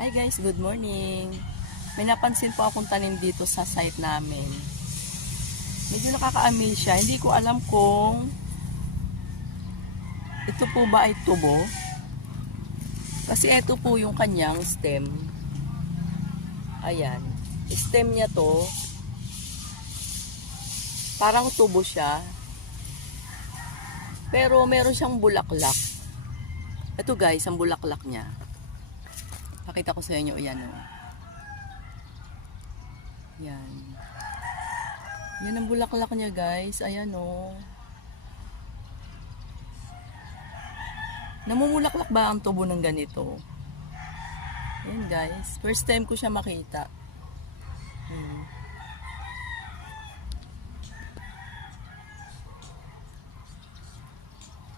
Hi guys, good morning. May napansin po akong tanim dito sa site namin. Medyo nakaka-amaze siya. Hindi ko alam kung ito po ba ay tubo. Kasi ito po yung kanyang stem. Ayan. Stem niya to. Parang tubo siya. Pero meron siyang bulaklak. Ito guys, ang bulaklak niya. Pakita ko sa inyo, ayan o. Yan. Yan ang bulaklak niya guys, ayan o. Namumulaklak ba ang tubo ng ganito? Ayan guys, first time ko siya makita.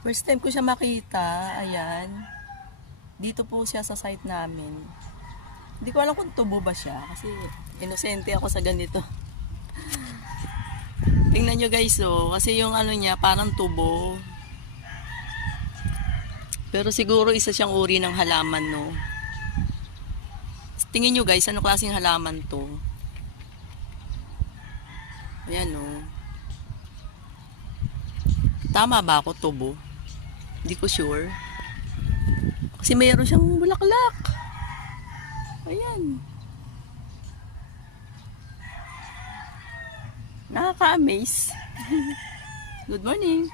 First time ko siya makita, ayan. Dito po siya sa site namin. Hindi ko alam kung tubo ba siya kasi inosente ako sa ganito. Tingnan nyo guys oh, kasi yung ano niya parang tubo. Pero siguro isa siyang uri ng halaman no. Tingin nyo guys, ano klaseng halaman to? Ayan oh. Tama ba ako tubo? Hindi ko sure. Kasi mayroon siyang bulaklak. Ayan. Nakaka-amaze. Good morning.